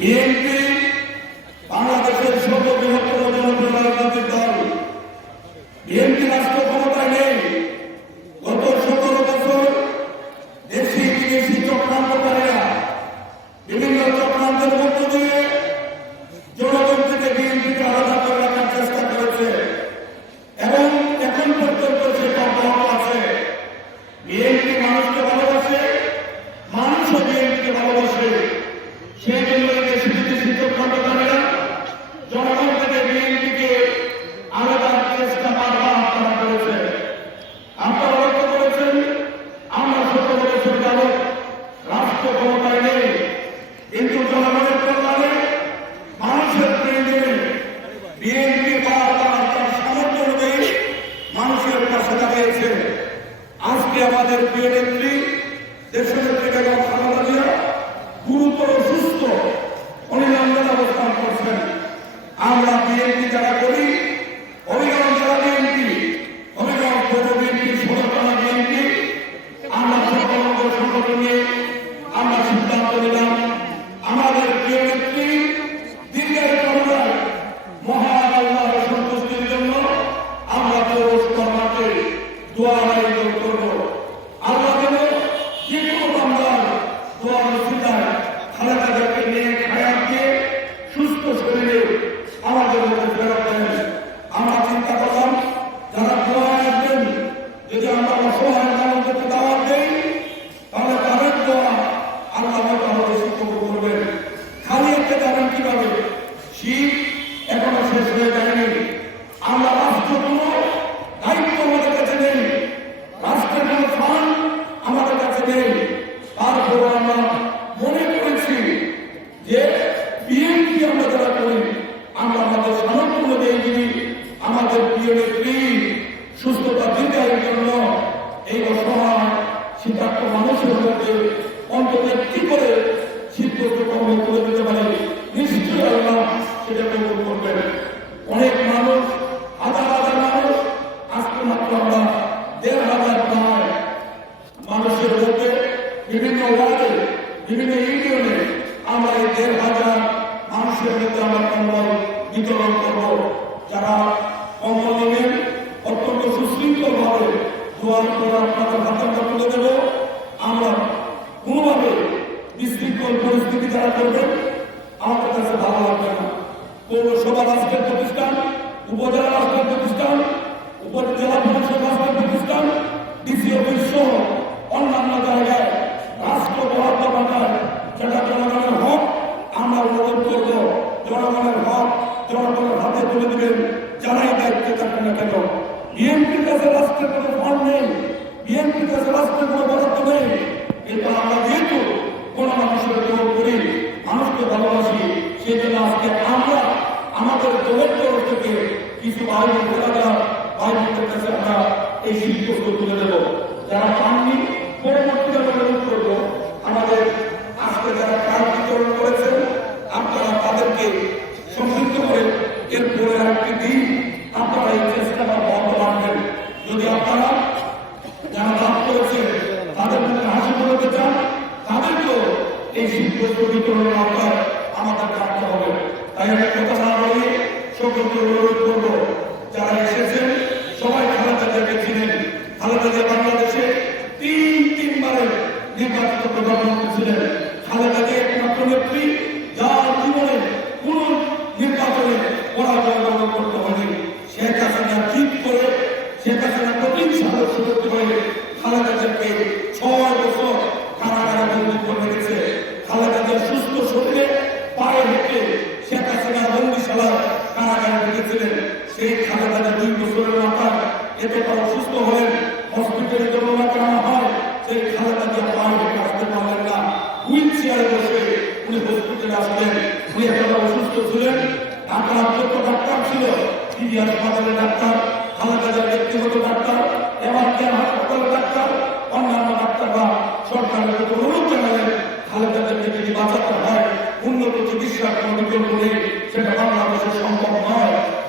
BNP, বাংলাদেশের সর্ববৃহত্তম জনপ্রিয় রাজনৈতিক দল। নেই। গত সতেরো বছর দেশি বিদেশি চক্রান্তকারীরা বিভিন্ন চক্রান্তের মধ্য দিয়ে জনগণ থেকে আলাদা করে রাখার চেষ্টা করেছে। এবং এখন পর্যন্ত সেটা অব্যাহত আছে। বিএনপি মানুষকে ভালোবাসে, মানুষও বিএনপিকে ভালোবাসে। সেই জন্য এই দেশি আমরা এই অসহায় শীতার্থ মানুষের মধ্যে অন্তত একটি করে শীতগ্রস্ত কর্ম করে দিতে পারে দোয়ার করে হাতে আমরা তুলে আমরা কোনোভাবে বিশৃঙ্খল পরিস্থিতি যারা করবেন আমাদের কাছে ভালো লাগবে না পৌরসভা প্রতিষ্ঠান, উপজেলা রাষ্ট্রের প্রতিষ্ঠান উপজেলা পরিষদ রাষ্ট্রের প্রতিষ্ঠান ডিসি অফিস সহ অন্যান্য জায়গায় রাষ্ট্র বরাদ্দ পাঠায় সেটা জনগণের হক, আমরা অনুরোধ করব জনগণের হক, জনগণের হাতে তুলে দিবেন যারাই দায়িত্বে থাকেন না কেন? বিএনপির কাছে রাষ্ট্রের কোনো ফান্ড নেই বিএনপির কাছে রাষ্ট্রের কোনো বরাদ্দ নেই। কিন্তু আমরা যেহেতু কোনো মানুষের গ্রহণ করি, মানুষকে ভালোবাসি সেই জন্য আজকে আমরা আমাদের দলের তরফ থেকে কিছু বাইরে এলাকা বাইরের কাছে আমরা এই শিল্পস্থ তুলে দেব। যারা পাননি, পরবর্তীতে অনুরোধ করব। আমাদের আজকে যারা কার্ড করেছেন, আপনারা তাদেরকে সংযুক্ত করে এরপরে যদি আপনারা যারা লাভ করেছে তাদের মুখে হাসি বলতে চান তাদেরকেও এই শিল্প বিতরণের আওতায় আমাদের থাকতে হবে তাই আমি কথা বলি সকলকে করব, যারা খালেদা জিয়া দুই বছরের মাথায় এতটা অসুস্থ হলেন হসপিটালে জন্য আনা হয়। সেই খালেদা জিয়া পায়ে আসতে পারলেন না। হুইল চেয়ারে বসে উনি হসপিটালে আসলেন। উনি এতটা অসুস্থ ছিলেন, ঢাকার যত ডাক্তার ছিল টিভি হাসপাতালের ডাক্তার খালেদা জিয়ার ব্যক্তিগত ডাক্তার, এবার কেন হাসপাতালের ডাক্তার, অন্যান্য ডাক্তাররা সরকারের প্রতি অনুরোধ জানালেন খালেদা জিয়াকে যদি বাঁচাতে হয়, উন্নত চিকিৎসার কোনো বিকল্প নেই, সেটা বাংলাদেশে সম্ভব নয়।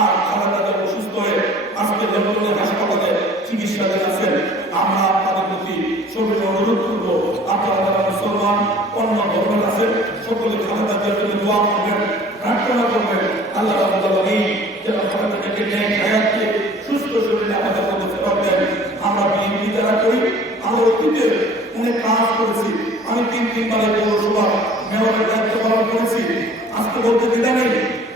আর জিয়া অসুস্থ হয়ে আজকে লন্ডনের হাসপাতালে চিকিৎসাধীন আছেন আমরা আপনাদের প্রতি সকলে অনুরোধ করব, আপনারা যারা অন্য ধর্মের আছেন, সকলে খালেদা জিয়ার জন্য করবেন আল্লাহ আলামিন বলতে দিদা নেই।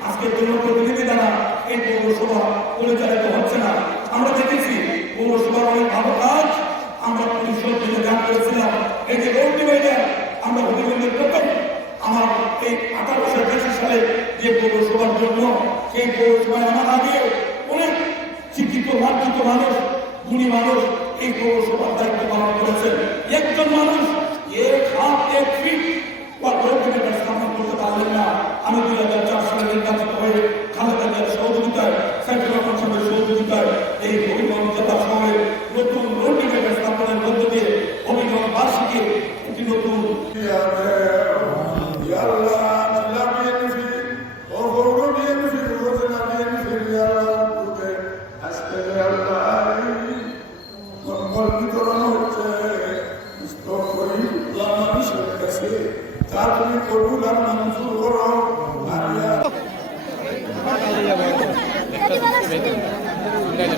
আজকে জনপ্রতিনিধি দ্বারা এই পৌরসভা পরিচালিত হচ্ছে না। আমরা দেখেছি, পৌরসভার অনেক ভালো কাজ আমরা পরিষদ থেকে গান করেছিলাম এই যে রোড ডিভাইডার আমরা হবিগঞ্জের প্রথম আমার এই আঠারোশো তেইশ সালে যে পৌরসভার জন্য, সেই পৌরসভায় আমার আগে অনেক শিক্ষিত, মার্জিত মানুষ, গুণী মানুষ এই পৌরসভার দায়িত্ব পালন করেছেন। একজন মানুষ, এক হাত, এক ফিট বা আমি দুই হাজার চার সালে নির্বাচিত হয়ে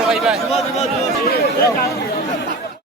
ভাই ভাই